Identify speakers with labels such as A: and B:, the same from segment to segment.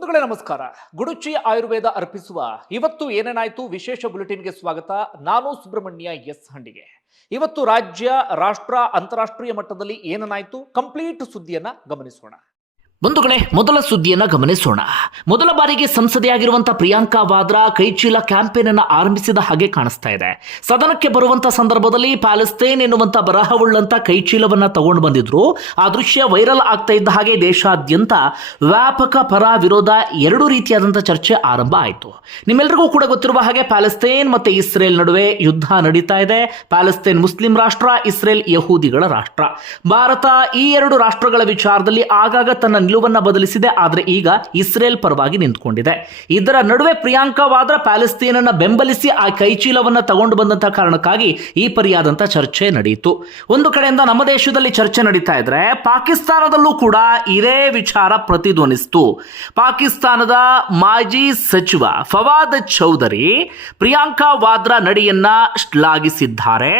A: ಬಂಧುಗಳೇ, ನಮಸ್ಕಾರ. ಗುಡುಚಿ ಆಯುರ್ವೇದ ಅರ್ಪಿಸುವ ಇವತ್ತು ಏನೇನಾಯ್ತು ವಿಶೇಷ ಬುಲೆಟಿನ್ಗೆ ಸ್ವಾಗತ ನಾನು ಸುಬ್ರಹ್ಮಣ್ಯ ಎಸ್ ಹಂಡಿಗೆ. ಇವತ್ತು ರಾಜ್ಯ, ರಾಷ್ಟ್ರ, ಅಂತಾರಾಷ್ಟ್ರೀಯ ಮಟ್ಟದಲ್ಲಿ ಏನೇನಾಯ್ತು ಕಂಪ್ಲೀಟ್ ಸುದ್ದಿಯನ್ನ ಗಮನಿಸೋಣ.
B: ಬಂಧುಗಳೇ ಮೊದಲ ಸುದ್ದಿಯನ್ನ ಗಮನಿಸೋಣ. ಮೊದಲ ಬಾರಿಗೆ ಸಂಸದೆಯಾಗಿರುವಂತಹ ಪ್ರಿಯಾಂಕಾ ವಾದ್ರಾ ಕೈಚೀಲ ಕ್ಯಾಂಪೇನ್ ಅನ್ನ ಆರಂಭಿಸಿದ ಹಾಗೆ ಕಾಣಿಸ್ತಾ ಇದೆ. ಸದನಕ್ಕೆ ಬರುವಂತಹ ಸಂದರ್ಭದಲ್ಲಿ ಪ್ಯಾಲೆಸ್ತೇನ್ ಎನ್ನುವಂತಹ ಬರಹವುಳ್ಳಂತ ಕೈಚೀಲವನ್ನ ತಗೊಂಡು ಬಂದಿದ್ರು. ಆ ದೃಶ್ಯ ವೈರಲ್ ಆಗ್ತಾ ಇದ್ದ ಹಾಗೆ ದೇಶಾದ್ಯಂತ ವ್ಯಾಪಕ ಪರ ವಿರೋಧ ಎರಡು ರೀತಿಯಾದಂತಹ ಚರ್ಚೆ ಆರಂಭ ಆಯಿತು. ನಿಮ್ಮೆಲ್ಲರಿಗೂ ಕೂಡ ಗೊತ್ತಿರುವ ಹಾಗೆ ಪ್ಯಾಲೆಸ್ತೇನ್ ಮತ್ತೆ ಇಸ್ರೇಲ್ ನಡುವೆ ಯುದ್ಧ ನಡೀತಾ ಇದೆ. ಪ್ಯಾಲೆಸ್ತೇನ್ ಮುಸ್ಲಿಂ ರಾಷ್ಟ್ರ, ಇಸ್ರೇಲ್ ಯಹೂದಿಗಳ ರಾಷ್ಟ್ರ. ಭಾರತ ಈ ಎರಡು ರಾಷ್ಟ್ರಗಳ ವಿಚಾರದಲ್ಲಿ ಆಗಾಗ ತನ್ನ ನಿಲುವನ್ನ ಬದಲಿಸಿದೆ, ಆದರೆ ಈಗ ಇಸ್ರೇಲ್ ಪರವಾಗಿ ನಿಂತ್ಕೊಂಡಿದೆ. ಇದರ ನಡುವೆ ಪ್ರಿಯಾಂಕಾ ವಾದ್ರಾ ಪ್ಯಾಲೆಸ್ತೀನ್ ಅನ್ನ ಬೆಂಬಲಿಸಿ ಆ ಕೈಚೀಲವನ್ನ ತಗೊಂಡು ಬಂದಂತಹ ಕಾರಣಕ್ಕಾಗಿ ಈ ಪರಿಯಾದಂತ ಚರ್ಚೆ ನಡೆಯಿತು ಒಂದು ಕಡೆಯಿಂದ ನಮ್ಮ ದೇಶದಲ್ಲಿ ಚರ್ಚೆ ನಡೀತಾ ಇದ್ರೆ ಪಾಕಿಸ್ತಾನದಲ್ಲೂ ಕೂಡ ಇದೇ ವಿಚಾರ ಪ್ರತಿಧ್ವನಿಸಿತು. ಪಾಕಿಸ್ತಾನದ ಮಾಜಿ ಸಚಿವ ಫವಾದ್ ಚೌಧರಿ ಪ್ರಿಯಾಂಕಾ ವಾದ್ರಾ ನಡೆಯನ್ನ ಶ್ಲಾಘಿಸಿದ್ದಾರೆ.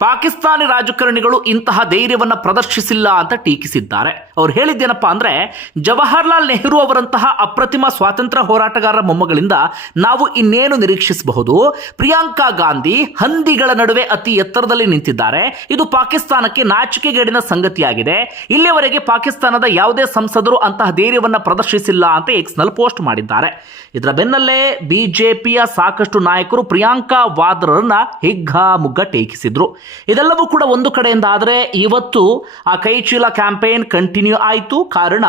B: ಪಾಕಿಸ್ತಾನಿ ರಾಜಕಾರಣಿಗಳು ಇಂತಹ ಧೈರ್ಯವನ್ನು ಪ್ರದರ್ಶಿಸಿಲ್ಲ ಅಂತ ಟೀಕಿಸಿದ್ದಾರೆ. ಅವ್ರು ಹೇಳಿದ್ದೇನಪ್ಪ ಅಂದ್ರೆ, ಜವಾಹರ್ಲಾಲ್ ನೆಹರು ಅವರಂತಹ ಅಪ್ರತಿಮ ಸ್ವಾತಂತ್ರ್ಯ ಹೋರಾಟಗಾರರ ಮೊಮ್ಮಗಳಿಂದ ನಾವು ಇನ್ನೇನು ನಿರೀಕ್ಷಿಸಬಹುದು? ಪ್ರಿಯಾಂಕಾ ಗಾಂಧಿ ಹಂದಿಗಳ ನಡುವೆ ಅತಿ ಎತ್ತರದಲ್ಲಿ ನಿಂತಿದ್ದಾರೆ. ಇದು ಪಾಕಿಸ್ತಾನಕ್ಕೆ ನಾಚಿಕೆಗೇಡಿನ ಸಂಗತಿಯಾಗಿದೆ. ಇಲ್ಲಿಯವರೆಗೆ ಪಾಕಿಸ್ತಾನದ ಯಾವುದೇ ಸಂಸದರು ಅಂತಹ ಧೈರ್ಯವನ್ನು ಪ್ರದರ್ಶಿಸಿಲ್ಲ ಅಂತ ಎಕ್ಸ್ನಲ್ಲಿ ಪೋಸ್ಟ್ ಮಾಡಿದ್ದಾರೆ. ಇದರ ಬೆನ್ನಲ್ಲೇ ಬಿಜೆಪಿಯ ಸಾಕಷ್ಟು ನಾಯಕರು ಪ್ರಿಯಾಂಕಾ ವಾದ್ರರನ್ನ ಹಿಗ್ಗ ಮುಗ್ಗ ಟೀಕಿಸಿದ್ರು. ಇದೆಲ್ಲವೂ ಕೂಡ ಒಂದು ಕಡೆಯಿಂದ ಆದರೆ ಇವತ್ತು ಆ ಕೈಚೀಲ ಕ್ಯಾಂಪೇನ್ ಕಂಟಿನ್ಯೂ ಆಯಿತು. ಕಾರಣ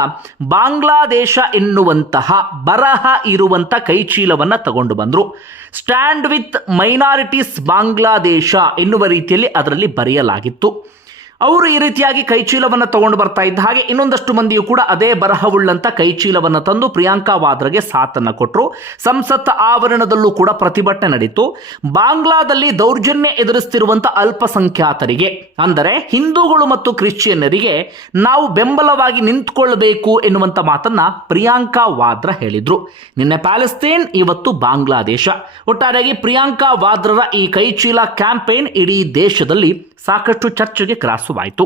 B: ಬಾಂಗ್ಲಾದೇಶ ಎನ್ನುವಂತಹ ಬರಹ ಇರುವಂಥ ಕೈಚೀಲವನ್ನು ತಗೊಂಡು ಬಂದರು. ಸ್ಟ್ಯಾಂಡ್ ವಿತ್ ಮೈನಾರಿಟೀಸ್ ಬಾಂಗ್ಲಾದೇಶ ಎನ್ನುವ ರೀತಿಯಲ್ಲಿ ಅದರಲ್ಲಿ ಬರೆಯಲಾಗಿತ್ತು. ಅವರು ಈ ರೀತಿಯಾಗಿ ಕೈಚೀಲವನ್ನು ತಗೊಂಡು ಬರ್ತಾ ಇದ್ದ ಹಾಗೆ ಇನ್ನೊಂದಷ್ಟು ಮಂದಿಯು ಕೂಡ ಅದೇ ಬರಹವುಳ್ಳಂತ ಕೈಚೀಲವನ್ನು ತಂದು ಪ್ರಿಯಾಂಕಾ ವಾದ್ರಗೆ ಸಾಥನ್ನು ಕೊಟ್ಟರು ಸಂಸತ್ ಆವರಣದಲ್ಲೂ ಕೂಡ ಪ್ರತಿಭಟನೆ ನಡೀತು. ಬಾಂಗ್ಲಾದಲ್ಲಿ ದೌರ್ಜನ್ಯ ಎದುರಿಸುತ್ತಿರುವಂತ ಅಲ್ಪಸಂಖ್ಯಾತರಿಗೆ, ಅಂದರೆ ಹಿಂದೂಗಳು ಮತ್ತು ಕ್ರಿಶ್ಚಿಯನ್ನರಿಗೆ ನಾವು ಬೆಂಬಲವಾಗಿ ನಿಂತ್ಕೊಳ್ಳಬೇಕು ಎನ್ನುವಂಥ ಮಾತನ್ನ ಪ್ರಿಯಾಂಕಾ ವಾದ್ರ ಹೇಳಿದ್ರು. ನಿನ್ನೆ ಪ್ಯಾಲೆಸ್ತೇನ್, ಇವತ್ತು ಬಾಂಗ್ಲಾದೇಶ. ಒಟ್ಟಾರೆಯಾಗಿ ಪ್ರಿಯಾಂಕಾ ವಾದ್ರರ ಈ ಕೈಚೀಲ ಕ್ಯಾಂಪೇನ್ ಇಡೀ ದೇಶದಲ್ಲಿ ಸಾಕಷ್ಟು ಚರ್ಚೆಗೆ ಗ್ರಾಸವಾಯಿತು.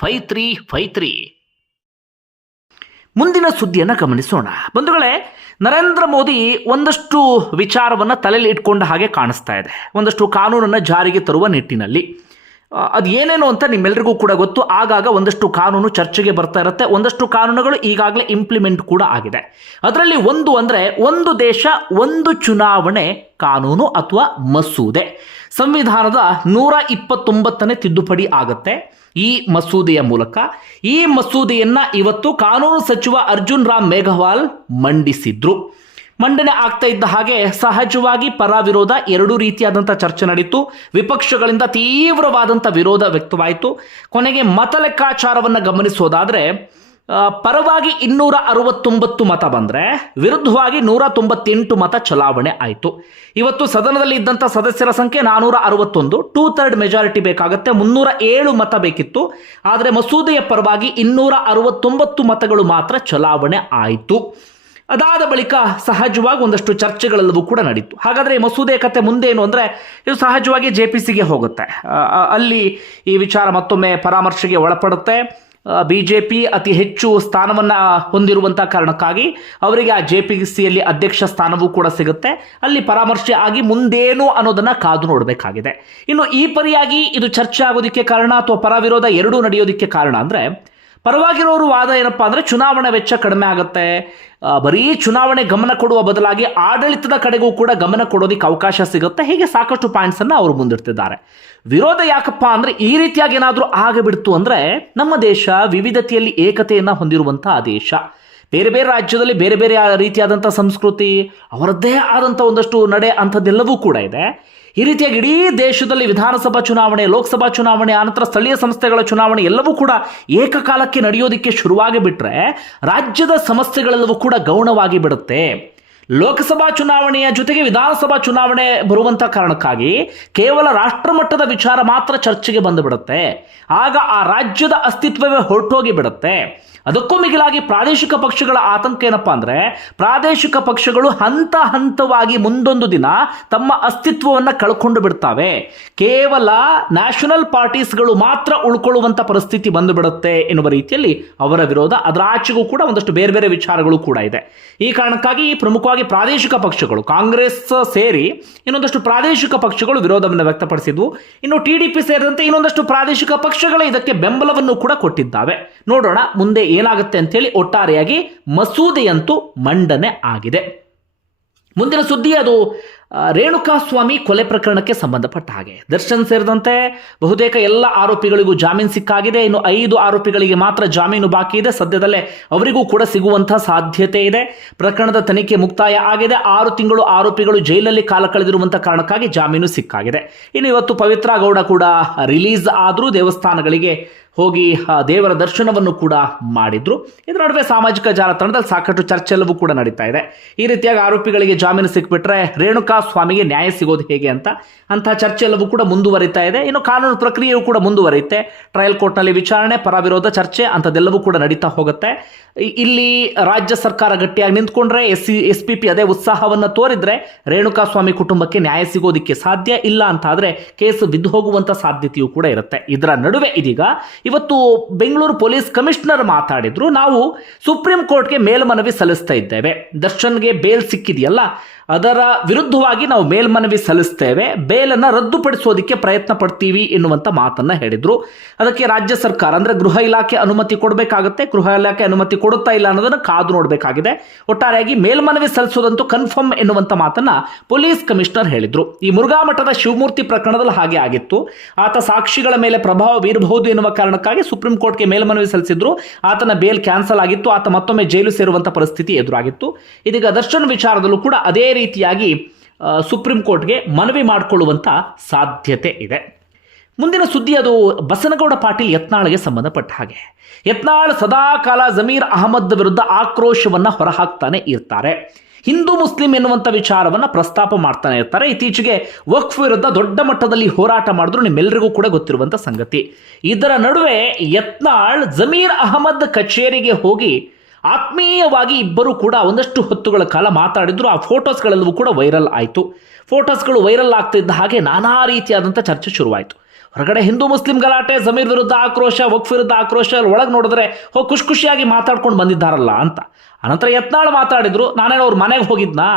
B: five three five three ಮುಂದಿನ ಸುದ್ದಿಯನ್ನು ಗಮನಿಸೋಣ. ಬಂಧುಗಳೇ, ನರೇಂದ್ರ ಮೋದಿ ಒಂದಷ್ಟು ವಿಚಾರವನ್ನು ತಲೆಯಲ್ಲಿ ಇಟ್ಕೊಂಡ ಹಾಗೆ ಕಾಣಿಸ್ತಾ ಇದೆ. ಒಂದಷ್ಟು ಕಾನೂನನ್ನು ಜಾರಿಗೆ ತರುವ ನಿಟ್ಟಿನಲ್ಲಿ. ಅದು ಏನೇನು ಅಂತ ನಿಮ್ಮೆಲ್ಲರಿಗೂ ಕೂಡ ಗೊತ್ತು. ಆಗಾಗ ಒಂದಷ್ಟು ಕಾನೂನು ಚರ್ಚೆಗೆ ಬರ್ತಾ ಇರುತ್ತೆ. ಒಂದಷ್ಟು ಕಾನೂನುಗಳು ಈಗಾಗಲೇ ಇಂಪ್ಲಿಮೆಂಟ್ ಕೂಡ ಆಗಿದೆ. ಅದರಲ್ಲಿ ಒಂದು ಅಂದರೆ ಒಂದು ದೇಶ, ಒಂದು ಚುನಾವಣೆ, ಕಾನೂನು ಅಥವಾ ಮಸೂದೆ. ಸಂವಿಧಾನದ ನೂರ ಇಪ್ಪತ್ತೊಂಬತ್ತನೇ ತಿದ್ದುಪಡಿ ಆಗುತ್ತೆ ಈ ಮಸೂದೆಯ ಮೂಲಕ. ಈ ಮಸೂದೆಯನ್ನು ಇವತ್ತು ಕಾನೂನು ಸಚಿವ ಅರ್ಜುನ್ ರಾಮ್ ಮೇಘವಾಲ್ ಮಂಡಿಸಿದ್ರು. ಮಂಡನೆ ಆಗ್ತಾ ಇದ್ದ ಹಾಗೆ ಸಹಜವಾಗಿ ಪರ ವಿರೋಧ ಎರಡೂ ರೀತಿಯಾದಂಥ ಚರ್ಚೆ ನಡೀತು. ವಿಪಕ್ಷಗಳಿಂದ ತೀವ್ರವಾದಂಥ ವಿರೋಧ ವ್ಯಕ್ತವಾಯಿತು. ಕೊನೆಗೆ ಮತ ಲೆಕ್ಕಾಚಾರವನ್ನು ಗಮನಿಸೋದಾದರೆ ಪರವಾಗಿ ಇನ್ನೂರ ಅರವತ್ತೊಂಬತ್ತು ಮತ ಬಂದರೆ ವಿರುದ್ಧವಾಗಿ ನೂರ ತೊಂಬತ್ತೆಂಟು ಮತ ಚಲಾವಣೆ ಆಯಿತು. ಇವತ್ತು ಸದನದಲ್ಲಿ ಇದ್ದಂಥ ಸದಸ್ಯರ ಸಂಖ್ಯೆ ನಾನೂರ ಅರವತ್ತೊಂದು ಟೂ ಥರ್ಡ್ ಮೆಜಾರಿಟಿ ಬೇಕಾಗುತ್ತೆ. ಮುನ್ನೂರ ಏಳು ಮತ ಬೇಕಿತ್ತು. ಆದರೆ ಮಸೂದೆಯ ಪರವಾಗಿ ಇನ್ನೂರ ಅರವತ್ತೊಂಬತ್ತು ಮತಗಳು ಮಾತ್ರ ಚಲಾವಣೆ ಆಯಿತು. ಅದಾದ ಬಳಿಕ ಸಹಜವಾಗಿ ಒಂದಷ್ಟು ಚರ್ಚೆಗಳೆಲ್ಲವೂ ಕೂಡ ನಡೀತು. ಹಾಗಾದರೆ ಈ ಮಸೂದೆ ಕತೆ ಮುಂದೆ ಏನು ಅಂದರೆ ಇದು ಸಹಜವಾಗಿ ಜೆ ಪಿ ಸಿಗೆ ಹೋಗುತ್ತೆ. ಅಲ್ಲಿ ಈ ವಿಚಾರ ಮತ್ತೊಮ್ಮೆ ಪರಾಮರ್ಶೆಗೆ ಒಳಪಡುತ್ತೆ. ಬಿ ಜೆ ಪಿ ಅತಿ ಹೆಚ್ಚು ಸ್ಥಾನವನ್ನು ಹೊಂದಿರುವಂಥ ಕಾರಣಕ್ಕಾಗಿ ಅವರಿಗೆ ಆ ಜೆ ಪಿ ಸಿಯಲ್ಲಿ ಅಧ್ಯಕ್ಷ ಸ್ಥಾನವೂ ಕೂಡ ಸಿಗುತ್ತೆ. ಅಲ್ಲಿ ಪರಾಮರ್ಶೆ ಆಗಿ ಮುಂದೇನು ಅನ್ನೋದನ್ನು ಕಾದು ನೋಡಬೇಕಾಗಿದೆ. ಇನ್ನು ಈ ಪರಿಯಾಗಿ ಇದು ಚರ್ಚೆ ಆಗೋದಕ್ಕೆ ಕಾರಣ ಅಥವಾ ಪರ ವಿರೋಧ ಎರಡೂ ನಡೆಯೋದಕ್ಕೆ ಕಾರಣ ಅಂದರೆ ಪರವಾಗಿರೋರು ವಾದ ಏನಪ್ಪ ಅಂದರೆ ಚುನಾವಣೆ ವೆಚ್ಚ ಕಡಿಮೆ ಆಗುತ್ತೆ. ಬರೀ ಚುನಾವಣೆ ಗಮನ ಕೊಡುವ ಬದಲಾಗಿ ಆಡಳಿತದ ಕಡೆಗೂ ಕೂಡ ಗಮನ ಕೊಡೋದಕ್ಕೆ ಅವಕಾಶ ಸಿಗುತ್ತೆ. ಹೀಗೆ ಸಾಕಷ್ಟು ಪಾಯಿಂಟ್ಸನ್ನು ಅವರು ಮುಂದಿಡ್ತಿದ್ದಾರೆ. ವಿರೋಧ ಯಾಕಪ್ಪ ಅಂದರೆ ಈ ರೀತಿಯಾಗಿ ಏನಾದರೂ ಆಗಬಿಡ್ತು ಅಂದರೆ ನಮ್ಮ ದೇಶ ವಿವಿಧತೆಯಲ್ಲಿ ಏಕತೆಯನ್ನು ಹೊಂದಿರುವಂಥ ದೇಶ. ಬೇರೆ ಬೇರೆ ರಾಜ್ಯದಲ್ಲಿ ಬೇರೆ ಬೇರೆ ರೀತಿಯಾದಂಥ ಸಂಸ್ಕೃತಿ, ಅವರದ್ದೇ ಆದಂಥ ಒಂದಷ್ಟು ನಡೆ ಅಂಥದ್ದೆಲ್ಲವೂ ಕೂಡ ಇದೆ. ಈ ರೀತಿಯಾಗಿ ಇಡೀ ದೇಶದಲ್ಲಿ ವಿಧಾನಸಭಾ ಚುನಾವಣೆ, ಲೋಕಸಭಾ ಚುನಾವಣೆ, ಆನಂತರ ಸ್ಥಳೀಯ ಸಂಸ್ಥೆಗಳ ಚುನಾವಣೆ ಎಲ್ಲವೂ ಕೂಡ ಏಕಕಾಲಕ್ಕೆ ನಡೆಯೋದಕ್ಕೆ ಶುರುವಾಗಿ ಬಿಟ್ಟರೆ ರಾಜ್ಯದ ಸಮಸ್ಯೆಗಳೆಲ್ಲವೂ ಕೂಡ ಗೌಣವಾಗಿ ಬಿಡುತ್ತೆ. ಲೋಕಸಭಾ ಚುನಾವಣೆಯ ಜೊತೆಗೆ ವಿಧಾನಸಭಾ ಚುನಾವಣೆ ಬರುವಂಥ ಕಾರಣಕ್ಕಾಗಿ ಕೇವಲ ರಾಷ್ಟ್ರಮಟ್ಟದ ವಿಚಾರ ಮಾತ್ರ ಚರ್ಚೆಗೆ ಬಂದುಬಿಡುತ್ತೆ ಆಗ ಆ ರಾಜ್ಯದ ಅಸ್ತಿತ್ವವೇ ಹೊರಟೋಗಿ ಬಿಡುತ್ತೆ. ಅದಕ್ಕೂ ಮಿಗಿಲಾಗಿ ಪ್ರಾದೇಶಿಕ ಪಕ್ಷಗಳ ಆತಂಕ ಏನಪ್ಪಾ ಅಂದ್ರೆ ಪ್ರಾದೇಶಿಕ ಪಕ್ಷಗಳು ಹಂತ ಹಂತವಾಗಿ ಮುಂದೊಂದು ದಿನ ತಮ್ಮ ಅಸ್ತಿತ್ವವನ್ನು ಕಳ್ಕೊಂಡು ಬಿಡ್ತಾವೆ. ಕೇವಲ ನ್ಯಾಷನಲ್ ಪಾರ್ಟೀಸ್ಗಳು ಮಾತ್ರ ಉಳ್ಕೊಳ್ಳುವಂಥ ಪರಿಸ್ಥಿತಿ ಬಂದುಬಿಡುತ್ತೆ ಎನ್ನುವ ರೀತಿಯಲ್ಲಿ ಅವರ ವಿರೋಧ. ಅದರ ಆಚೆಗೂ ಕೂಡ ಒಂದಷ್ಟು ಬೇರೆ ಬೇರೆ ವಿಚಾರಗಳು ಕೂಡ ಇದೆ. ಈ ಕಾರಣಕ್ಕಾಗಿ ಪ್ರಮುಖವಾಗಿ ಪ್ರಾದೇಶಿಕ ಪಕ್ಷಗಳು, ಕಾಂಗ್ರೆಸ್ ಸೇರಿ ಇನ್ನೊಂದಷ್ಟು ಪ್ರಾದೇಶಿಕ ಪಕ್ಷಗಳು ವಿರೋಧವನ್ನು ವ್ಯಕ್ತಪಡಿಸಿದ್ವು ಇನ್ನು ಟಿ ಡಿ ಪಿ ಸೇರಿದಂತೆ ಇನ್ನೊಂದಷ್ಟು ಪ್ರಾದೇಶಿಕ ಪಕ್ಷಗಳೇ ಇದಕ್ಕೆ ಬೆಂಬಲವನ್ನು ಕೂಡ ಕೊಟ್ಟಿದ್ದಾವೆ. ನೋಡೋಣ ಮುಂದೆ ಏನಾಗುತ್ತೆ ಅಂತೇಳಿ ಒಟ್ಟಾರೆಯಾಗಿ ಮಸೂದೆಯಂತೂ ಮಂಡನೆ ಆಗಿದೆ. ಮುಂದಿನ ಸುದ್ದಿ ಅದು ಆ, ರೇಣುಕಾಸ್ವಾಮಿ ಕೊಲೆ ಪ್ರಕರಣಕ್ಕೆ ಸಂಬಂಧಪಟ್ಟ ಹಾಗೆ. ದರ್ಶನ್ ಸೇರಿದಂತೆ ಬಹುತೇಕ ಎಲ್ಲ ಆರೋಪಿಗಳಿಗೂ ಜಾಮೀನು ಸಿಕ್ಕಾಗಿದೆ. ಇನ್ನು ಐದು ಆರೋಪಿಗಳಿಗೆ ಮಾತ್ರ ಜಾಮೀನು ಬಾಕಿ ಇದೆ. ಸದ್ಯದಲ್ಲೇ ಅವರಿಗೂ ಕೂಡ ಸಿಗುವಂತಹ ಸಾಧ್ಯತೆ ಇದೆ. ಪ್ರಕರಣದ ತನಿಖೆ ಮುಕ್ತಾಯ ಆಗಿದೆ. ಆರು ತಿಂಗಳು ಆರೋಪಿಗಳು ಜೈಲಲ್ಲಿ ಕಾಲ ಕಳೆದಿರುವಂತಹ ಕಾರಣಕ್ಕಾಗಿ ಜಾಮೀನು ಸಿಕ್ಕಾಗಿದೆ. ಇನ್ನು ಇವತ್ತು ಪವಿತ್ರ ಗೌಡ ಕೂಡ ರಿಲೀಸ್ ಆದರೂ ದೇವಸ್ಥಾನಗಳಿಗೆ ಹೋಗಿ ಆ, ದೇವರ ದರ್ಶನವನ್ನು ಕೂಡ ಮಾಡಿದ್ರು. ಇದರ ನಡುವೆ ಸಾಮಾಜಿಕ ಜಾಲತಾಣದಲ್ಲಿ ಸಾಕಷ್ಟು ಚರ್ಚೆ ಎಲ್ಲವೂ ಕೂಡ ನಡೀತಾ ಇದೆ. ಈ ರೀತಿಯಾಗಿ ಆರೋಪಿಗಳಿಗೆ ಜಾಮೀನು ಸಿಕ್ಬಿಟ್ರೆ ರೇಣುಕಾ ಸ್ವಾಮಿಗೆ ನ್ಯಾಯ ಸಿಗೋದು ಹೇಗೆ ಅಂತ ಅಂತಹ ಚರ್ಚೆಲ್ಲವೂ ಕೂಡ ಮುಂದುವರಿತಾ ಇದೆ. ಇನ್ನು ಕಾನೂನು ಪ್ರಕ್ರಿಯೆಯೂ ಕೂಡ ಮುಂದುವರಿಯುತ್ತೆ. ಟ್ರಯಲ್ ಕೋರ್ಟ್ನಲ್ಲಿ ವಿಚಾರಣೆ ಪರ ವಿರೋಧ ಚರ್ಚೆ ಅಂಥದ್ದೆಲ್ಲವೂ ಕೂಡ ನಡೀತಾ ಹೋಗುತ್ತೆ. ಇಲ್ಲಿ ರಾಜ್ಯ ಸರ್ಕಾರ ಗಟ್ಟಿಯಾಗಿ ನಿಂತ್ಕೊಂಡ್ರೆ S C S P P ಅದೇ ಉತ್ಸಾಹವನ್ನು ತೋರಿದ್ರೆ ರೇಣುಕಾ ಸ್ವಾಮಿ ಕುಟುಂಬಕ್ಕೆ ನ್ಯಾಯ ಸಿಗೋದಿಕ್ಕೆ ಸಾಧ್ಯ ಇಲ್ಲ ಅಂತಾದರೆ ಕೇಸು ಬಿದ್ದು ಹೋಗುವಂಥ ಸಾಧ್ಯತೆಯೂ ಕೂಡ ಇರುತ್ತೆ. ಇದರ ನಡುವೆ ಇದೀಗ ಇವತ್ತು ಬೆಂಗಳೂರು ಪೊಲೀಸ್ ಕಮಿಷನರ್ ಮಾತಾಡಿದ್ರು ನಾವು ಸುಪ್ರೀಂ ಕೋರ್ಟ್ಗೆ ಮೇಲ್ಮನವಿ ಸಲ್ಲಿಸ್ತಾ ಇದ್ದೇವೆ. ದರ್ಶನ್ಗೆ ಬೇಲ್ ಸಿಕ್ಕಿದೆಯಲ್ಲ ಅದರ ವಿರುದ್ಧವಾಗಿ ನಾವು ಮೇಲ್ಮನವಿ ಸಲ್ಲಿಸ್ತೇವೆ. ಬೇಲನ್ನು ರದ್ದುಪಡಿಸೋದಕ್ಕೆ ಪ್ರಯತ್ನ ಪಡ್ತೀವಿ ಎನ್ನುವಂಥ ಮಾತನ್ನು ಹೇಳಿದರು. ಅದಕ್ಕೆ ರಾಜ್ಯ ಸರ್ಕಾರ, ಅಂದ್ರೆ ಗೃಹ ಇಲಾಖೆ ಅನುಮತಿ ಕೊಡಬೇಕಾಗುತ್ತೆ. ಗೃಹ ಇಲಾಖೆ ಅನುಮತಿ ಕೊಡುತ್ತಾ ಇಲ್ಲ ಅನ್ನೋದನ್ನು ಕಾದು ನೋಡಬೇಕಾಗಿದೆ. ಒಟ್ಟಾರೆಯಾಗಿ ಮೇಲ್ಮನವಿ ಸಲ್ಲಿಸೋದಂತೂ ಕನ್ಫರ್ಮ್ ಎನ್ನುವಂಥ ಮಾತನ್ನು ಪೊಲೀಸ್ ಕಮಿಷನರ್ ಹೇಳಿದರು. ಈ ಮುರುಘಾ ಮಠದ ಶಿವಮೂರ್ತಿ ಪ್ರಕರಣದಲ್ಲಿ ಹಾಗೆ ಆಗಿತ್ತು. ಆತ ಸಾಕ್ಷಿಗಳ ಮೇಲೆ ಪ್ರಭಾವ ಬೀರಬಹುದು ಎನ್ನುವ ಕಾರಣಕ್ಕಾಗಿ ಸುಪ್ರೀಂ ಕೋರ್ಟ್ಗೆ ಮೇಲ್ಮನವಿ ಸಲ್ಲಿಸಿದ್ರು. ಆತನ ಬೇಲ್ ಕ್ಯಾನ್ಸಲ್ ಆಗಿತ್ತು. ಆತ ಮತ್ತೊಮ್ಮೆ ಜೈಲು ಸೇರುವಂಥ ಪರಿಸ್ಥಿತಿ ಎದುರಾಗಿತ್ತು. ಇದೀಗ ದರ್ಶನ್ ವಿಚಾರದಲ್ಲೂ ಕೂಡ ಅದೇ ರೀತಿಯಾಗಿ ಸುಪ್ರೀಂ ಕೋರ್ಟ್ಗೆ ಮನವಿ ಮಾಡಿಕೊಳ್ಳುವಂಥ ಸಾಧ್ಯತೆ ಇದೆ. ಮುಂದಿನ ಸುದ್ದಿ ಅದು ಬಸನಗೌಡ ಪಾಟೀಲ್ ಯತ್ನಾಳ್ಗೆ ಸಂಬಂಧಪಟ್ಟ ಹಾಗೆ. ಯತ್ನಾಳ್ ಸದಾಕಾಲ ಜಮೀರ್ ಅಹಮದ್ ವಿರುದ್ಧ ಆಕ್ರೋಶವನ್ನು ಹೊರಹಾಕ್ತಾನೆ ಇರ್ತಾರೆ. ಹಿಂದೂ ಮುಸ್ಲಿಂ ಎನ್ನುವಂಥ ವಿಚಾರವನ್ನು ಪ್ರಸ್ತಾಪ ಮಾಡ್ತಾನೆ ಇರ್ತಾರೆ. ಇತ್ತೀಚೆಗೆ ವಕ್ಫ್ ವಿರುದ್ಧ ದೊಡ್ಡ ಮಟ್ಟದಲ್ಲಿ ಹೋರಾಟ ಮಾಡಿದ್ರು ನಿಮ್ಮೆಲ್ಲರಿಗೂ ಕೂಡ ಗೊತ್ತಿರುವಂಥ ಸಂಗತಿ. ಇದರ ನಡುವೆ ಯತ್ನಾಳ್ ಜಮೀರ್ ಅಹಮದ್ ಕಚೇರಿಗೆ ಹೋಗಿ ಆತ್ಮೀಯವಾಗಿ ಇಬ್ಬರು ಕೂಡ ಒಂದಷ್ಟು ಹೊತ್ತುಗಳ ಕಾಲ ಮಾತಾಡಿದ್ರು. ಆ ಫೋಟೋಸ್ಗಳೆಲ್ಲವೂ ಕೂಡ ವೈರಲ್ ಆಯಿತು. ಫೋಟೋಸ್ಗಳು ವೈರಲ್ ಆಗ್ತಿದ್ದ ಹಾಗೆ ನಾನಾ ರೀತಿಯಾದಂಥ ಚರ್ಚೆ ಶುರುವಾಯಿತು. ಹೊರಗಡೆ ಹಿಂದೂ, ಮುಸ್ಲಿಂ ಗಲಾಟೆ, ಜಮೀರ್ ವಿರುದ್ಧ ಆಕ್ರೋಶ, ವಕ್ಫ್ ವಿರುದ್ಧ ಆಕ್ರೋಶ, ಒಳಗೆ ನೋಡಿದ್ರೆ ಹೋ ಖುಷಿ ಖುಷಿಯಾಗಿ ಮಾತಾಡ್ಕೊಂಡು ಬಂದಿದ್ದಾರಲ್ಲ ಅಂತ. ಅನಂತರ ಯತ್ನಾಳ್ ಮಾತಾಡಿದ್ರು, ನಾನೇನು ಅವ್ರ ಮನೆಗೆ ಹೋಗಿದ್ನಾ?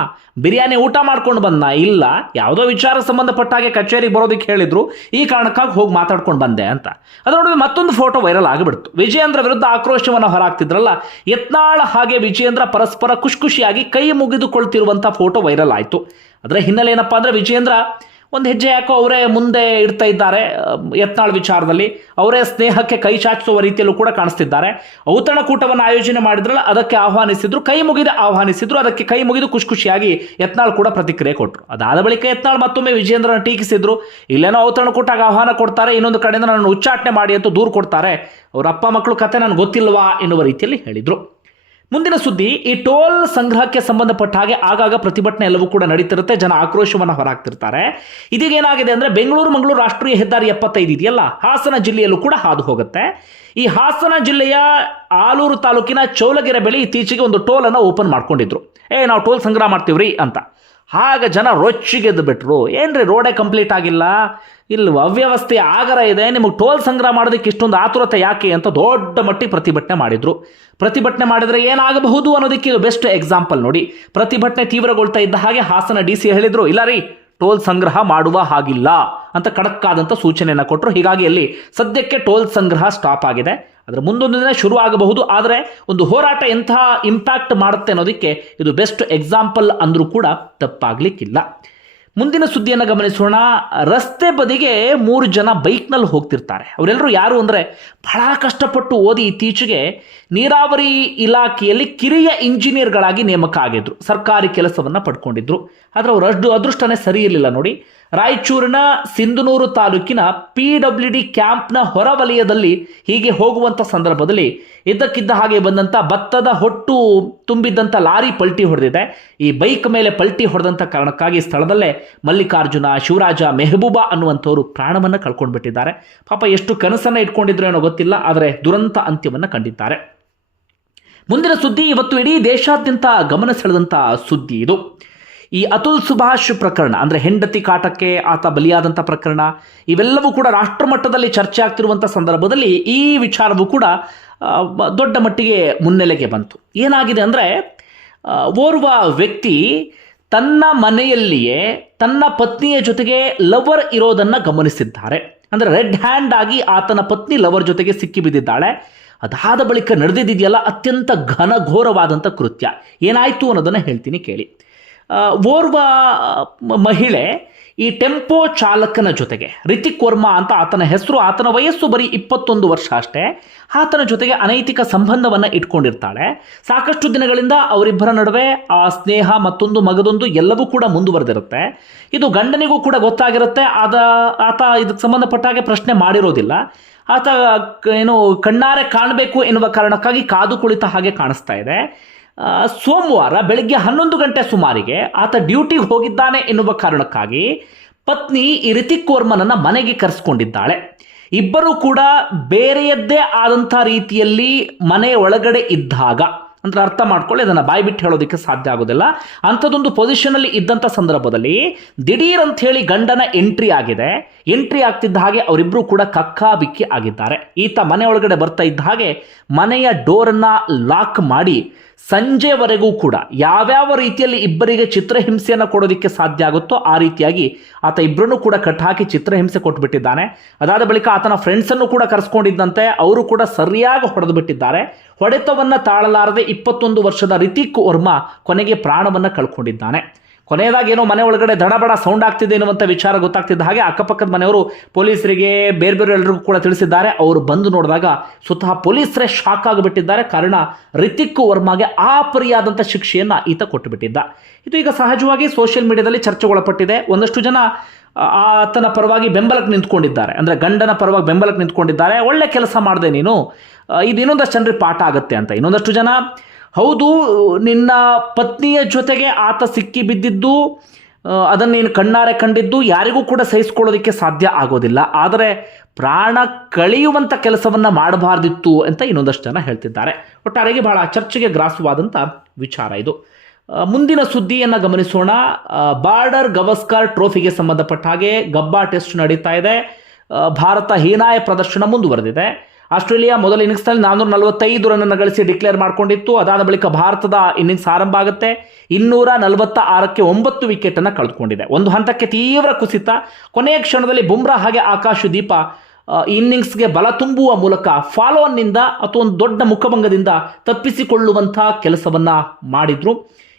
B: ಬಿರಿಯಾನಿ ಊಟ ಮಾಡ್ಕೊಂಡು ಬಂದ ಇಲ್ಲ. ಯಾವುದೋ ವಿಚಾರ ಸಂಬಂಧಪಟ್ಟ ಹಾಗೆ ಕಚೇರಿಗೆ ಬರೋದಕ್ಕೆ ಹೇಳಿದ್ರು. ಈ ಕಾರಣಕ್ಕಾಗಿ ಹೋಗಿ ಮಾತಾಡ್ಕೊಂಡು ಬಂದೆ ಅಂತ. ಅದರ ನಡುವೆ ಮತ್ತೊಂದು ಫೋಟೋ ವೈರಲ್ ಆಗಿಬಿಡ್ತು. ವಿಜಯೇಂದ್ರ ವಿರುದ್ಧ ಆಕ್ರೋಶವನ್ನು ಹೊರಹಾಕ್ತಿದ್ರಲ್ಲ, ಯತ್ನಾಳ್ ಹಾಗೆ ವಿಜಯೇಂದ್ರ ಪರಸ್ಪರ ಖುಷಿ ಖುಷಿಯಾಗಿ ಕೈ ಮುಗಿದುಕೊಳ್ತಿರುವಂಥ ಫೋಟೋ ವೈರಲ್ ಆಯಿತು. ಅದರ ಹಿನ್ನೆಲೆ ಏನಪ್ಪಾ ಅಂದ್ರೆ ವಿಜಯೇಂದ್ರ ಒಂದು ಹೆಜ್ಜೆ ಯಾಕೋ ಅವರೇ ಮುಂದೆ ಇಡ್ತಾ ಇದ್ದಾರೆ ಯತ್ನಾಳ್ ವಿಚಾರದಲ್ಲಿ. ಅವರೇ ಸ್ನೇಹಕ್ಕೆ ಕೈ ಚಾಚಿಸುವ ರೀತಿಯಲ್ಲೂ ಕೂಡ ಕಾಣಿಸ್ತಿದ್ದಾರೆ. ಔತಣಕೂಟವನ್ನು ಆಯೋಜನೆ ಮಾಡಿದ್ರಲ್ಲ, ಅದಕ್ಕೆ ಆಹ್ವಾನಿಸಿದ್ರು, ಕೈ ಮುಗಿದು ಆಹ್ವಾನಿಸಿದ್ರು, ಅದಕ್ಕೆ ಕೈ ಮುಗಿದು ಖುಷಿ ಖುಷಿಯಾಗಿ ಯತ್ನಾಳ್ ಕೂಡ ಪ್ರತಿಕ್ರಿಯೆ ಕೊಟ್ಟರು ಅದಾದ ಬಳಿಕ ಯತ್ನಾಳ್ ಮತ್ತೊಮ್ಮೆ ವಿಜೇಂದ್ರನ ಟೀಕಿಸಿದ್ರು, ಇಲ್ಲೇನೋ ಔತಣಕೂಟಾಗ ಆಹ್ವಾನ ಕೊಡ್ತಾರೆ, ಇನ್ನೊಂದು ಕಡೆಯಿಂದ ನನ್ನ ಉಚ್ಚಾಟನೆ ಮಾಡಿ ಅಂತ ದೂರು ಕೊಡ್ತಾರೆ. ಅವರ ಅಪ್ಪ ಮಕ್ಕಳು ಕತೆ ನನಗೆ ಗೊತ್ತಿಲ್ವಾ ಎನ್ನುವ ರೀತಿಯಲ್ಲಿ ಹೇಳಿದ್ರು. ಮುಂದಿನ ಸುದ್ದಿ, ಈ ಟೋಲ್ ಸಂಗ್ರಹಕ್ಕೆ ಸಂಬಂಧಪಟ್ಟ ಹಾಗೆ ಆಗಾಗ ಪ್ರತಿಭಟನೆ ಎಲ್ಲವೂ ಕೂಡ ನಡೀತಿರುತ್ತೆ. ಜನ ಆಕ್ರೋಶವನ್ನು ಹೊರಾಗ್ತಿರ್ತಾರೆ ಇದೀಗ ಏನಾಗಿದೆ ಅಂದ್ರೆ ಬೆಂಗಳೂರು ಮಂಗಳೂರು ರಾಷ್ಟ್ರೀಯ ಹೆದ್ದಾರಿ ಎಪ್ಪತ್ತೈದು ಇದೆಯಲ್ಲ, ಹಾಸನ ಜಿಲ್ಲೆಯಲ್ಲೂ ಕೂಡ ಹಾದು ಹೋಗುತ್ತೆ. ಈ ಹಾಸನ ಜಿಲ್ಲೆಯ ಆಲೂರು ತಾಲೂಕಿನ ಚೌಲಗೆರೆ ಬಳಿ ಇತ್ತೀಚೆಗೆ ಒಂದು ಟೋಲನ್ನು ಓಪನ್ ಮಾಡ್ಕೊಂಡಿದ್ರು. ಏ, ನಾವು ಟೋಲ್ ಸಂಗ್ರಹ ಮಾಡ್ತೀವ್ರಿ ಅಂತ. ಆಗ ಜನ ರೊಚ್ಚಿಗೆದ್ದು ಬಿಟ್ರು. ಏನ್ರಿ, ರೋಡೇ ಕಂಪ್ಲೀಟ್ ಆಗಿಲ್ಲ? ಇಲ್ಲಿ ಅವ್ಯವಸ್ಥೆ ಆಗರ ಇದೆ. ನಿಮಗೆ ಟೋಲ್ ಸಂಗ್ರಹ ಮಾಡೋದಕ್ಕೆ ಇಷ್ಟೊಂದು ಆತುರತೆ ಯಾಕೆ ಅಂತ ದೊಡ್ಡ ಮಟ್ಟಿಗೆ ಪ್ರತಿಭಟನೆ ಮಾಡಿದ್ರು. ಪ್ರತಿಭಟನೆ ಮಾಡಿದ್ರೆ ಏನಾಗಬಹುದು ಅನ್ನೋದಕ್ಕೆ ಇದು ಬೆಸ್ಟ್ ಎಕ್ಸಾಂಪಲ್ ನೋಡಿ. ಪ್ರತಿಭಟನೆ ತೀವ್ರಗೊಳ್ತಾ ಇದ್ದ ಹಾಗೆ ಹಾಸನ ಡಿ ಸಿ ಹೇಳಿದರು, ಇಲ್ಲ ರೀ, ಟೋಲ್ ಸಂಗ್ರಹ ಮಾಡುವ ಹಾಗಿಲ್ಲ ಅಂತ ಖಡಕ್ಕಾದಂಥ ಸೂಚನೆಯನ್ನು ಕೊಟ್ಟರು ಹೀಗಾಗಿ ಅಲ್ಲಿ ಸದ್ಯಕ್ಕೆ ಟೋಲ್ ಸಂಗ್ರಹ ಸ್ಟಾಪ್ ಆಗಿದೆ. ಅದರ ಮುಂದೊಂದು ದಿನ ಶುರು ಆಗಬಹುದು, ಆದರೆ ಒಂದು ಹೋರಾಟ ಎಂತಹ ಇಂಪ್ಯಾಕ್ಟ್ ಮಾಡುತ್ತೆ ಅನ್ನೋದಕ್ಕೆ ಇದು ಬೆಸ್ಟ್ ಎಕ್ಸಾಂಪಲ್ ಅಂದರೂ ಕೂಡ ತಪ್ಪಾಗಲಿಕ್ಕಿಲ್ಲ. ಮುಂದಿನ ಸುದ್ದಿಯನ್ನು ಗಮನಿಸೋಣ. ರಸ್ತೆ ಬದಿಗೆ ಮೂರು ಜನ ಬೈಕ್ನಲ್ಲಿ ಹೋಗ್ತಿರ್ತಾರೆ. ಅವರೆಲ್ಲರೂ ಯಾರು ಅಂದರೆ ಬಹಳ ಕಷ್ಟಪಟ್ಟು ಓದಿ ಇತ್ತೀಚೆಗೆ ನೀರಾವರಿ ಇಲಾಖೆಯಲ್ಲಿ ಕಿರಿಯ ಇಂಜಿನಿಯರ್ಗಳಾಗಿ ನೇಮಕ ಆಗಿದ್ರು. ಸರ್ಕಾರಿ ಕೆಲಸವನ್ನು ಪಡ್ಕೊಂಡಿದ್ರು. ಆದರೆ ಅವ್ರ ಅಷ್ಟು ಅದೃಷ್ಟನೇ ಸರಿ ಇರಲಿಲ್ಲ ನೋಡಿ. ರಾಯಚೂರಿನ ಸಿಂಧನೂರು ತಾಲೂಕಿನ ಪಿ ಡಬ್ಲ್ಯೂ ಡಿ ಕ್ಯಾಂಪ್ನ ಹೊರವಲಯದಲ್ಲಿ ಹೀಗೆ ಹೋಗುವಂಥ ಸಂದರ್ಭದಲ್ಲಿ ಇದ್ದಕ್ಕಿದ್ದ ಹಾಗೆ ಬಂದಂಥ ಭತ್ತದ ಹೊಟ್ಟು ತುಂಬಿದ್ದಂಥ ಲಾರಿ ಪಲ್ಟಿ ಹೊಡೆದಿದೆ. ಈ ಬೈಕ್ ಮೇಲೆ ಪಲ್ಟಿ ಹೊಡೆದಂಥ ಕಾರಣಕ್ಕಾಗಿ ಸ್ಥಳದಲ್ಲೇ ಮಲ್ಲಿಕಾರ್ಜುನ, ಶಿವರಾಜ ಮೆಹಬೂಬಾ ಅನ್ನುವಂಥವರು ಪ್ರಾಣವನ್ನು ಕಳ್ಕೊಂಡ್ಬಿಟ್ಟಿದ್ದಾರೆ. ಪಾಪ ಎಷ್ಟು ಕನಸನ್ನು ಇಟ್ಕೊಂಡಿದ್ರು ಏನೋ ಗೊತ್ತಿಲ್ಲ, ಆದರೆ ದುರಂತ ಅಂತ್ಯವನ್ನು ಕಂಡಿದ್ದಾರೆ. ಮುಂದಿನ ಸುದ್ದಿ ಇವತ್ತು ಇಡೀ ದೇಶಾದ್ಯಂತ ಗಮನ ಸೆಳೆದಂಥ ಸುದ್ದಿ ಇದು. ಈ ಅತುಲ್ ಸುಭಾಷ್ ಪ್ರಕರಣ, ಅಂದರೆ ಹೆಂಡತಿ ಕಾಟಕ್ಕೆ ಆತ ಬಲಿಯಾದಂಥ ಪ್ರಕರಣ, ಇವೆಲ್ಲವೂ ಕೂಡ ರಾಷ್ಟ್ರ ಮಟ್ಟದಲ್ಲಿ ಚರ್ಚೆ ಆಗ್ತಿರುವಂಥ ಸಂದರ್ಭದಲ್ಲಿ ಈ ವಿಚಾರವೂ ಕೂಡ ದೊಡ್ಡ ಮಟ್ಟಿಗೆ ಮುನ್ನೆಲೆಗೆ ಬಂತು. ಏನಾಗಿದೆ ಅಂದರೆ ಓರ್ವ ವ್ಯಕ್ತಿ ತನ್ನ ಮನೆಯಲ್ಲಿಯೇ ತನ್ನ ಪತ್ನಿಯ ಜೊತೆಗೆ ಲವರ್ ಇರೋದನ್ನು ಗಮನಿಸಿದ್ದಾರೆ. ಅಂದರೆ ರೆಡ್ ಹ್ಯಾಂಡ್ ಆಗಿ ಆತನ ಪತ್ನಿ ಲವರ್ ಜೊತೆಗೆ ಸಿಕ್ಕಿ ಬಿದ್ದಿದ್ದಾಳೆ. ಅದಾದ ಬಳಿಕ ನಡೆದಿದೆಯಲ್ಲ ಅತ್ಯಂತ ಘನಘೋರವಾದಂಥ ಕೃತ್ಯ. ಏನಾಯಿತು ಅನ್ನೋದನ್ನು ಹೇಳ್ತೀನಿ ಕೇಳಿ. ಓರ್ವ ಮಹಿಳೆ ಈ ಟೆಂಪೋ ಚಾಲಕನ ಜೊತೆಗೆ, ರಿತಿಕ್ ವರ್ಮಾ ಅಂತ ಆತನ ಹೆಸರು, ಆತನ ವಯಸ್ಸು ಬರೀ ಇಪ್ಪತ್ತೊಂದು ವರ್ಷ ಅಷ್ಟೇ. ಆತನ ಜೊತೆಗೆ ಅನೈತಿಕ ಸಂಬಂಧವನ್ನು ಇಟ್ಕೊಂಡಿರ್ತಾಳೆ. ಸಾಕಷ್ಟು ದಿನಗಳಿಂದ ಅವರಿಬ್ಬರ ನಡುವೆ ಆ ಸ್ನೇಹ ಮತ್ತೊಂದು ಮಗದೊಂದು ಎಲ್ಲವೂ ಕೂಡ ಮುಂದುವರೆದಿರುತ್ತೆ. ಇದು ಗಂಡನಿಗೂ ಕೂಡ ಗೊತ್ತಾಗಿರುತ್ತೆ. ಆದ, ಆತ ಇದಕ್ಕೆ ಸಂಬಂಧಪಟ್ಟ ಹಾಗೆ ಪ್ರಶ್ನೆ ಮಾಡಿರೋದಿಲ್ಲ. ಆತ ಏನು ಕಣ್ಣಾರೆ ಕಾಣಬೇಕು ಎನ್ನುವ ಕಾರಣಕ್ಕಾಗಿ ಕಾದು ಕುಳಿತ ಹಾಗೆ ಕಾಣಿಸ್ತಾ ಇದೆ. ಸೋಮವಾರ ಬೆಳಗ್ಗೆ ಹನ್ನೊಂದು ಗಂಟೆ ಸುಮಾರಿಗೆ ಆತ ಡ್ಯೂಟಿಗೆ ಹೋಗಿದ್ದಾನೆ ಎನ್ನುವ ಕಾರಣಕ್ಕಾಗಿ ಪತ್ನಿ ಈ ರಿತಿಕ್ ವರ್ಮನನ್ನು ಮನೆಗೆ ಕರೆಸ್ಕೊಂಡಿದ್ದಾಳೆ. ಇಬ್ಬರು ಕೂಡ ಬೇರೆಯದ್ದೇ ಆದಂಥ ರೀತಿಯಲ್ಲಿ ಮನೆ ಒಳಗಡೆ ಇದ್ದಾಗ, ಅಂದ್ರೆ ಅರ್ಥ ಮಾಡ್ಕೊಳ್ಳಿ ಅದನ್ನು ಬಾಯಿ ಬಿಟ್ಟು ಹೇಳೋದಕ್ಕೆ ಸಾಧ್ಯ ಆಗೋದಿಲ್ಲ. ಅಂಥದ್ದೊಂದು ಪೊಸಿಷನಲ್ಲಿ ಇದ್ದಂಥ ಸಂದರ್ಭದಲ್ಲಿ ದಿಢೀರ್ ಅಂತ ಹೇಳಿ ಗಂಡನ ಎಂಟ್ರಿ ಆಗಿದೆ. ಎಂಟ್ರಿ ಆಗ್ತಿದ್ದ ಹಾಗೆ ಅವರಿಬ್ಬರು ಕೂಡ ಕಕ್ಕಾ ಬಿಕ್ಕಿ ಆಗಿದ್ದಾರೆ. ಈತ ಮನೆ ಒಳಗಡೆ ಬರ್ತಾ ಇದ್ದ ಹಾಗೆ ಮನೆಯ ಡೋರನ್ನ ಲಾಕ್ ಮಾಡಿ ಸಂಜೆವರೆಗೂ ಕೂಡ ಯಾವ್ಯಾವ ರೀತಿಯಲ್ಲಿ ಇಬ್ಬರಿಗೆ ಚಿತ್ರಹಿಂಸೆಯನ್ನು ಕೊಡೋದಕ್ಕೆ ಸಾಧ್ಯ ಆಗುತ್ತೋ ಆ ರೀತಿಯಾಗಿ ಆತ ಇಬ್ಬರನ್ನು ಕೂಡ ಕಟ್ಟಾಕಿ ಚಿತ್ರಹಿಂಸೆ ಕೊಟ್ಬಿಟ್ಟಿದ್ದಾನೆ. ಅದಾದ ಬಳಿಕ ಆತನ ಫ್ರೆಂಡ್ಸನ್ನು ಕೂಡ ಕರೆಸ್ಕೊಂಡಿದ್ದಂತೆ ಅವರು ಕೂಡ ಸರಿಯಾಗಿ ಹೊಡೆದು ಬಿಟ್ಟಿದ್ದಾರೆ. ಹೊಡೆತವನ್ನ ತಾಳಲಾರದೆ ಇಪ್ಪತ್ತೊಂದು ವರ್ಷದ ರಿತಿಕ್ ವರ್ಮಾ ಕೊನೆಗೆ ಪ್ರಾಣವನ್ನು ಕಳ್ಕೊಂಡಿದ್ದಾನೆ. ಕೊನೆಯದಾಗಿ ಏನೋ ಮನೆ ಒಳಗಡೆ ದಡಬಡ ಸೌಂಡ್ ಆಗ್ತಿದೆ ಎನ್ನುವಂಥ ವಿಚಾರ ಗೊತ್ತಾಗ್ತಿದ್ದ ಹಾಗೆ ಅಕ್ಕಪಕ್ಕದ ಮನೆಯವರು ಪೊಲೀಸರಿಗೆ ಬೇರೆ ಬೇರೆ ಎಲ್ಲರಿಗೂ ಕೂಡ ತಿಳಿಸಿದ್ದಾರೆ. ಅವರು ಬಂದು ನೋಡಿದಾಗ ಸ್ವತಃ ಪೊಲೀಸರೇ ಶಾಕ್ ಆಗಿಬಿಟ್ಟಿದ್ದಾರೆ. ಕಾರಣ ರಿತಿಕ್ ವರ್ಮಾಗೆ ಆಪರಿಯಾದಂಥ ಪರಿಯಾದಂಥ ಶಿಕ್ಷೆಯನ್ನು ಈತ ಕೊಟ್ಟುಬಿಟ್ಟಿದ್ದ. ಇದು ಈಗ ಸಹಜವಾಗಿ ಸೋಷಿಯಲ್ ಮೀಡಿಯಾದಲ್ಲಿ ಚರ್ಚೆಗೊಳಪಟ್ಟಿದೆ. ಒಂದಷ್ಟು ಜನ ಆತನ ಪರವಾಗಿ ಬೆಂಬಲಕ್ಕೆ ನಿಂತ್ಕೊಂಡಿದ್ದಾರೆ. ಅಂದರೆ ಗಂಡನ ಪರವಾಗಿ ಬೆಂಬಲಕ್ಕೆ ನಿಂತ್ಕೊಂಡಿದ್ದಾರೆ. ಒಳ್ಳೆ ಕೆಲಸ ಮಾಡಿದೆ ನೀನು. ಇದು ಇನ್ನೊಂದಷ್ಟು ಜನರಿಗೆ ಪಾಠ ಆಗುತ್ತೆ ಅಂತ. ಇನ್ನೊಂದಷ್ಟು ಜನ ಹೌದು ನಿನ್ನ ಪತ್ನಿಯ ಜೊತೆಗೆ ಆತ ಸಿಕ್ಕಿ ಬಿದ್ದಿದ್ದು ಆ, ಅದನ್ನು ನೀನು ಕಣ್ಣಾರೆ ಕಂಡಿದ್ದು ಯಾರಿಗೂ ಕೂಡ ಸಹಿಸ್ಕೊಳ್ಳೋದಕ್ಕೆ ಸಾಧ್ಯ ಆಗೋದಿಲ್ಲ. ಆದರೆ ಪ್ರಾಣ ಕಳೆಯುವಂಥ ಕೆಲಸವನ್ನು ಮಾಡಬಾರ್ದಿತ್ತು ಅಂತ ಇನ್ನೊಂದಷ್ಟು ಜನ ಹೇಳ್ತಿದ್ದಾರೆ. ಒಟ್ಟಾರೆಗೆ ಬಹಳ ಚರ್ಚೆಗೆ ಗ್ರಾಸವಾದಂಥ ವಿಚಾರ ಇದು. ಮುಂದಿನ ಸುದ್ದಿಯನ್ನು ಗಮನಿಸೋಣ. ಬಾರ್ಡರ್ ಗವಸ್ಕರ್ ಟ್ರೋಫಿಗೆ ಸಂಬಂಧಪಟ್ಟ ಹಾಗೆ ಗಬ್ಬಾ ಟೆಸ್ಟ್ ನಡೀತಾ ಇದೆ. ಭಾರತ ಹೀನಾಯ ಪ್ರದರ್ಶನ ಮುಂದುವರೆದಿದೆ. ಆಸ್ಟ್ರೇಲಿಯಾ ಮೊದಲ ಇನ್ನಿಂಗ್ಸ್ನಲ್ಲಿ ನಾನ್ನೂರ ನಲವತ್ತೈದು ರನ್ನನ್ನು ಗಳಿಸಿ ಡಿಕ್ಲೇರ್ ಮಾಡಿಕೊಂಡಿತ್ತು. ಅದಾದ ಬಳಿಕ ಭಾರತದ ಇನ್ನಿಂಗ್ಸ್ ಆರಂಭ ಆಗುತ್ತೆ. ಇನ್ನೂರ ನಲವತ್ತ ಆರಕ್ಕೆ ಒಂಬತ್ತು ವಿಕೆಟನ್ನು ಕಳೆದುಕೊಂಡಿದೆ. ಒಂದು ಹಂತಕ್ಕೆ ತೀವ್ರ ಕುಸಿತ. ಕೊನೆಯ ಕ್ಷಣದಲ್ಲಿ ಬುಮ್ರಾ ಹಾಗೆ ಆಕಾಶ್ ದೀಪ ಇನ್ನಿಂಗ್ಸ್ಗೆ ಬಲ ತುಂಬುವ ಮೂಲಕ ಫಾಲೋನ್ನಿಂದ ಅಥವಾ ಒಂದು ದೊಡ್ಡ ಮುಖಭಂಗದಿಂದ ತಪ್ಪಿಸಿಕೊಳ್ಳುವಂಥ ಕೆಲಸವನ್ನು ಮಾಡಿದ್ರು.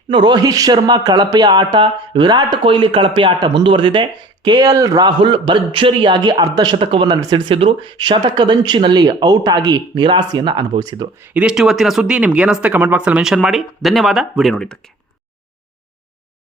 B: ಇನ್ನು ರೋಹಿತ್ ಶರ್ಮಾ ಕಳಪೆಯ ಆಟ, ವಿರಾಟ್ ಕೊಹ್ಲಿ ಕಳಪೆಯ ಆಟ ಮುಂದುವರೆದಿದೆ. ಕೆ ಎಲ್ ರಾಹುಲ್ ಭರ್ಜರಿಯಾಗಿ ಅರ್ಧ ಶತಕವನ್ನು ಸಿಡಿಸಿದ್ರು. ಶತಕದಂಚಿನಲ್ಲಿ ಔಟ್ ಆಗಿ ನಿರಾಸೆಯನ್ನು ಅನುಭವಿಸಿದ್ರು. ಇದಿಷ್ಟು ಇವತ್ತಿನ ಸುದ್ದಿ. ನಿಮ್ಗೆ ಏನಿಸುತ್ತೆ ಕಮೆಂಟ್ ಬಾಕ್ಸಲ್ಲಿ ಮೆನ್ಷನ್ ಮಾಡಿ. ಧನ್ಯವಾದ. ವಿಡಿಯೋ ನೋಡಿದ್ದಕ್ಕೆ.